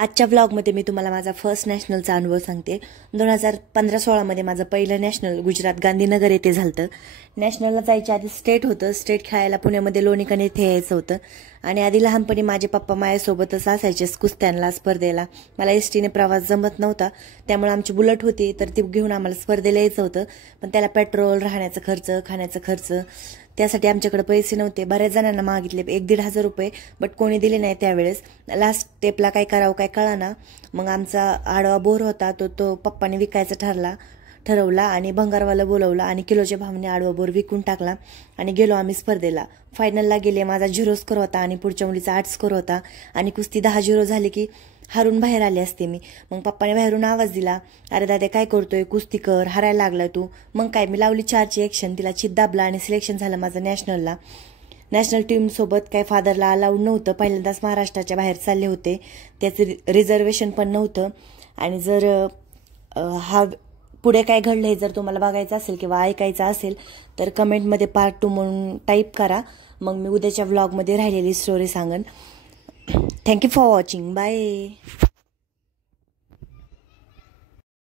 आजच्या व्लॉगमध्ये मी तुम्हाला माझा फर्स्ट नॅशनलचा अनुभव सांगते। 2015-16 मध्ये माझं पहिलं नॅशनल गुजरात गांधीनगर येथे झालं। नॅशनलला जायच्या आधी स्टेट होतं। स्टेट खेळायला पुण्यामध्ये लोणीकण येथे यायचं होतं आणि आधी लहानपणी माझे पप्पा माझ्यासोबतच असायचे कुस्त्यांना स्पर्धेला। मला एसटीने प्रवास जमत नव्हता, त्यामुळे आमची बुलेट होती तर ती घेऊन आम्हाला स्पर्धेला यायचं होतं। पण त्याला पेट्रोल, राहण्याचा खर्च, खाण्याचा खर्च त्यासाठी आमच्याकडे पैसे नव्हते। बऱ्याच जणांना मागितले 1-1.5 रुपये, बट कोणी दिले नाही त्यावेळेस। लास्ट स्टेपला काय करावं काय कळाना। मग आमचा आडवा बोर होता तो पप्पाने विकायचा ठरवला आणि भंगारवाला बोलवला आणि किलोच्या भावाने आडवा बोर विकून टाकला आणि गेलो आम्ही स्पर्धेला। फायनलला गेले। माझा 0 स्कोर होता आणि पुढच्या मुलीचा 8 स्कोर होता आणि कुस्ती 10-0 झाली की हारून बाहेर आले असते मी। मग पप्पाने बाहेरून आवाज दिला, अरे दादा काय करतोय, कुस्ती कर, हरायला लागलाय तू। मग काय मी लावली 4ची ॲक्शन, तिला चित दाबला आणि सिलेक्शन झालं माझं नॅशनलला। नॅशनल टीम सोबत काय फादरला अलाउड नव्हतं, पहिल्यांदाच महाराष्ट्राच्या बाहेर चालले होते, त्याचं रिझर्वेशन पण नव्हतं। आणि जर हा पुढे काय घडलंय जर तुम्हाला बघायचं असेल किंवा ऐकायचं असेल तर कमेंटमध्ये पार्ट 2 म्हणून टाईप करा, मग मी उद्याच्या व्लॉगमध्ये राहिलेली स्टोरी सांगन। Thank you for watching, bye.